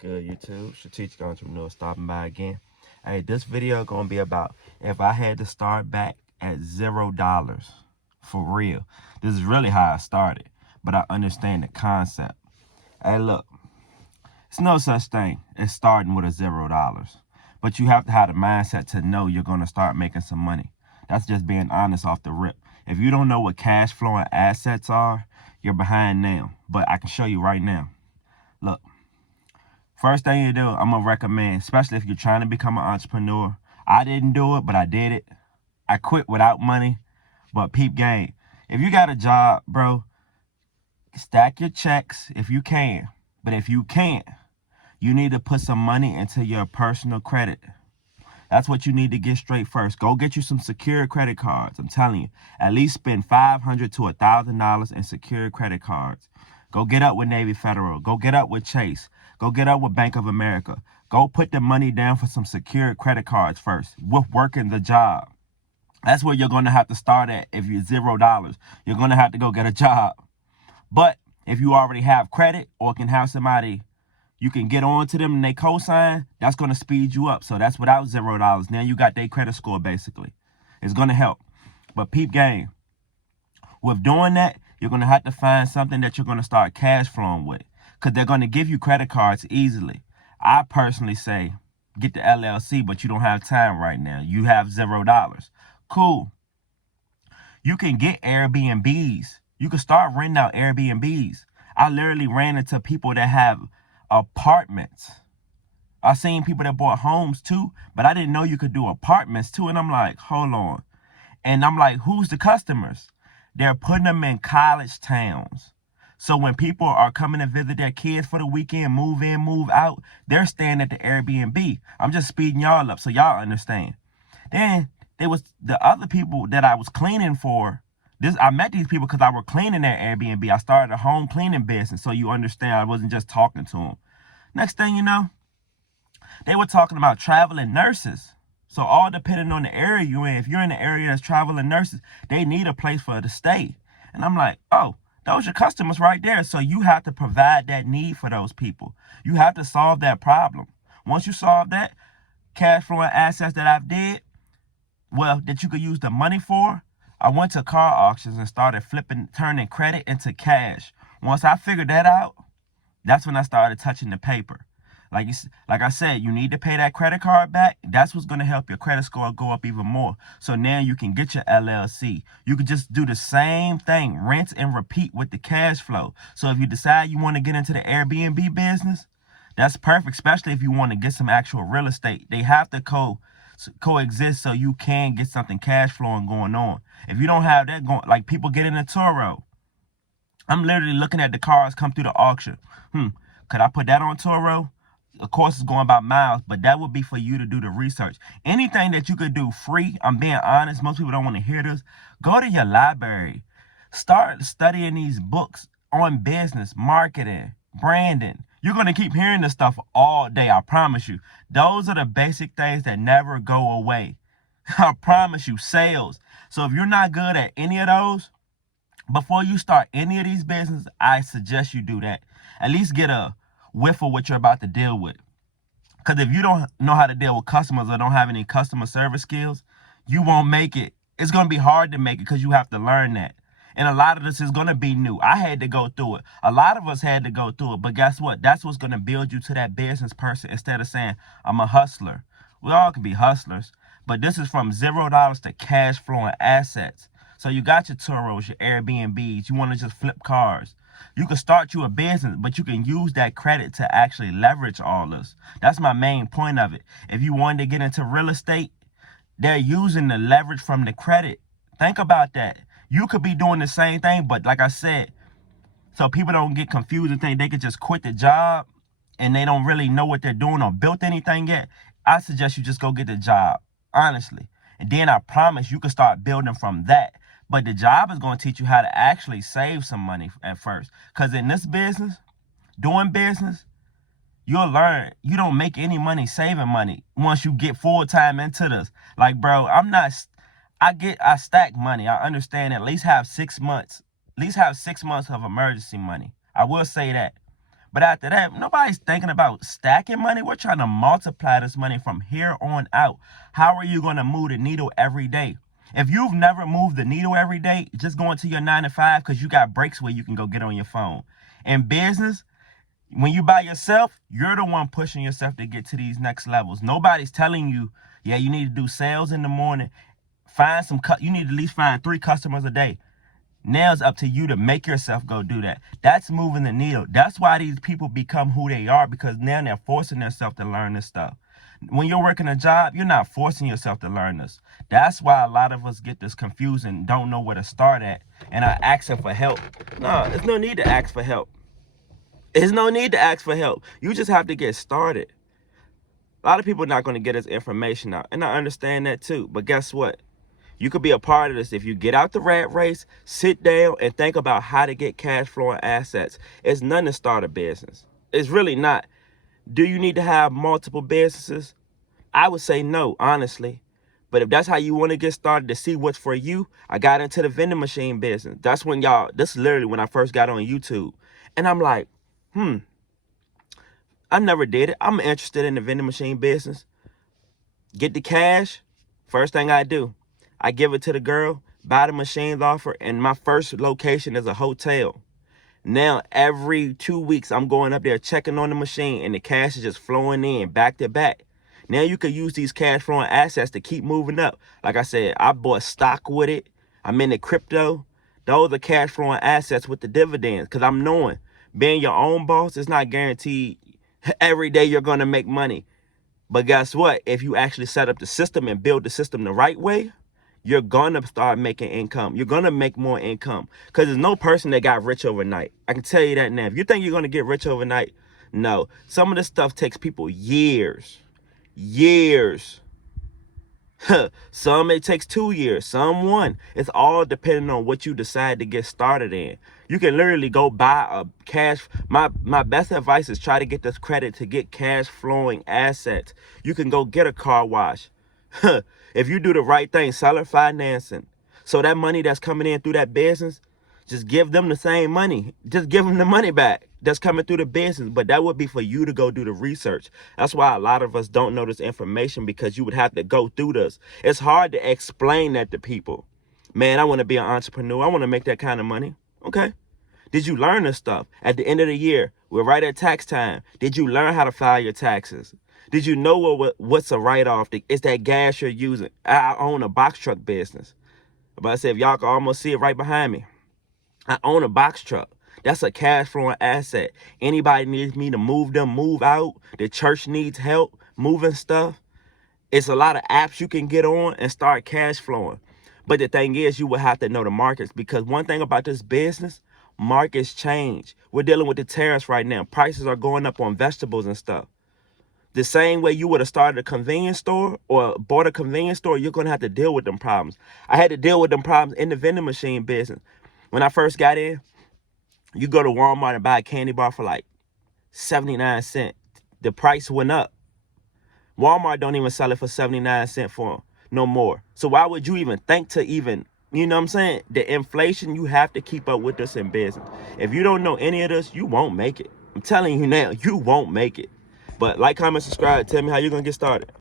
Good YouTube, strategic entrepreneur stopping by again. Hey, this video gonna be about if I had to start back at $0 for real. This is really how I started, but I understand the concept. Hey, look, it's no such thing as starting with a $0, but you have to have the mindset to know you're gonna start making some money. That's just being honest off the rip. If you don't know what cash flowing assets are, you're behind now. But I can show you right now. Look. First thing you do, I'm going to recommend, especially if you're trying to become an entrepreneur. I didn't do it, but I did it. I quit without money, but peep game. If you got a job, bro, stack your checks if you can. But if you can't, you need to put some money into your personal credit. That's what you need to get straight first. Go get you some secured credit cards. I'm telling you, at least spend $500 to $1,000 in secured credit cards. Go get up with Navy Federal. Go get up with Chase. Go get up with Bank of America. Go put the money down for some secured credit cards first with working the job. That's where you're going to have to start at if you're $0. You're going to have to go get a job. But if you already have credit or can have somebody you can get on to them and they co-sign, that's going to speed you up. So that's without $0. Now you got their credit score basically. It's going to help. But peep game. With doing that, you're going to have to find something that you're going to start cash flowing with, because they're going to give you credit cards easily. I personally say get the LLC, but you don't have time right now. You have $0. Cool. You can get Airbnbs. You can start renting out Airbnbs. I literally ran into people that have apartments. I seen people that bought homes too, but I didn't know you could do apartments too. And I'm like, hold on. And I'm like, who's the customers? They're putting them in college towns. So when people are coming to visit their kids for the weekend, move in, move out, they're staying at the Airbnb. I'm just speeding y'all up so y'all understand. Then there was the other people that I was cleaning for. I met these people because I was cleaning their Airbnb. I started a home cleaning business, so you understand I wasn't just talking to them. Next thing you know, they were talking about traveling nurses. So all depending on the area you're in, if you're in the area that's traveling nurses, they need a place for her to stay. And I'm like, oh, those are customers right there. So you have to provide that need for those people. You have to solve that problem. Once you solve that, cash flowing assets that I've did, well, that you could use the money for, I went to car auctions and started turning credit into cash. Once I figured that out, that's when I started touching the paper. Like I said, you need to pay that credit card back. That's what's going to help your credit score go up even more. So now you can get your LLC. You can just do the same thing, rinse and repeat with the cash flow. So if you decide you want to get into the Airbnb business, that's perfect, especially if you want to get some actual real estate. They have to coexist so you can get something cash flowing going on. If you don't have that going, like people get in a Turo. I'm literally looking at the cars come through the auction. Could I put that on Turo? Of course, it's going by miles, but that would be for you to do the research. Anything that you could do free, I'm being honest, most people don't want to hear this. Go to your library. Start studying these books on business, marketing, branding. You're going to keep hearing this stuff all day, I promise you. Those are the basic things that never go away. I promise you, sales. So if you're not good at any of those, before you start any of these businesses, I suggest you do that. At least get a whiff of what you're about to deal with. Because if you don't know how to deal with customers or don't have any customer service skills, you won't make it. It's going to be hard to make it because you have to learn that. And a lot of this is going to be new. I had to go through it. A lot of us had to go through it. But guess what? That's what's going to build you to that business person instead of saying, I'm a hustler. We all can be hustlers. But this is from $0 to cash flowing assets. So you got your Turos, your Airbnbs. You want to just flip cars. You can start you a business, but you can use that credit to actually leverage all this. That's my main point of it. If you wanted to get into real estate, they're using the leverage from the credit. Think about that. You could be doing the same thing, but like I said, so people don't get confused and think they could just quit the job and they don't really know what they're doing or built anything yet. I suggest you just go get the job, honestly. And then I promise you can start building from that. But the job is going to teach you how to actually save some money at first. Because in this business, doing business, you'll learn you don't make any money saving money once you get full-time into this. Like, bro, I stack money. I understand at least have 6 months. At least have 6 months of emergency money. I will say that. But after that, nobody's thinking about stacking money. We're trying to multiply this money from here on out. How are you going to move the needle every day? If you've never moved the needle every day, just going to your 9 to 5 because you got breaks where you can go get on your phone. In business, when you by yourself, you're the one pushing yourself to get to these next levels. Nobody's telling you, yeah, you need to do sales in the morning. You need to at least find 3 customers a day. Now it's up to you to make yourself go do that. That's moving the needle. That's why these people become who they are, because now they're forcing themselves to learn this stuff. When you're working a job, you're not forcing yourself to learn this. That's why a lot of us get this confused and don't know where to start at and are asking for help. No, there's no need to ask for help. There's no need to ask for help. You just have to get started. A lot of people are not going to get this information out, and I understand that too. But guess what? You could be a part of this if you get out the rat race, sit down, and think about how to get cash flowing assets. It's nothing to start a business. It's really not. Do you need to have multiple businesses? I would say no, honestly. But if that's how you want to get started to see what's for you, I got into the vending machine business. That's when this is literally when I first got on YouTube. And I'm like, I never did it. I'm interested in the vending machine business. Get the cash. First thing I do, I give it to the girl, buy the machines off her, and my first location is a hotel. Now, every 2 weeks, I'm going up there checking on the machine, and the cash is just flowing in back to back. Now you can use these cash flowing assets to keep moving up. Like I said, I bought stock with it. I'm in the crypto. Those are cash flowing assets with the dividends, because I'm knowing being your own boss is not guaranteed every day you're going to make money. But guess what? If you actually set up the system and build the system the right way, you're going to start making income. You're going to make more income, because there's no person that got rich overnight. I can tell you that now. If you think you're going to get rich overnight, no. Some of this stuff takes people years. Some it takes 2 years, some 1. It's all depending on what you decide to get started in. You can literally go buy a cash. My best advice is try to get this credit to get cash flowing assets. You can go get a car wash. If you do the right thing, seller financing. So that money that's coming in through that business, just give them the same money. Just give them the money back that's coming through the business. But that would be for you to go do the research. That's why a lot of us don't know this information, because you would have to go through this. It's hard to explain that to people. Man, I want to be an entrepreneur. I want to make that kind of money. Okay. Did you learn this stuff? At the end of the year, we're right at tax time. Did you learn how to file your taxes? Did you know what's a write-off? It's that gas you're using. I own a box truck business. But I said, if y'all can almost see it right behind me, I own a box truck. That's a cash flowing asset. Anybody needs me to move them, move out. The church needs help moving stuff. It's a lot of apps you can get on and start cash flowing. But the thing is, you will have to know the markets, because one thing about this business, markets change. We're dealing with the tariffs right now. Prices are going up on vegetables and stuff. The same way you would have started a convenience store or bought a convenience store, you're going to have to deal with them problems. I had to deal with them problems in the vending machine business. When I first got in, you go to Walmart and buy a candy bar for like 79 cents. The price went up. Walmart don't even sell it for 79 cents for no more. So why would you even think to even, you know what I'm saying? The inflation, you have to keep up with this in business. If you don't know any of this, you won't make it. I'm telling you now, you won't make it. But like, comment, subscribe. Tell me how you're going to get started.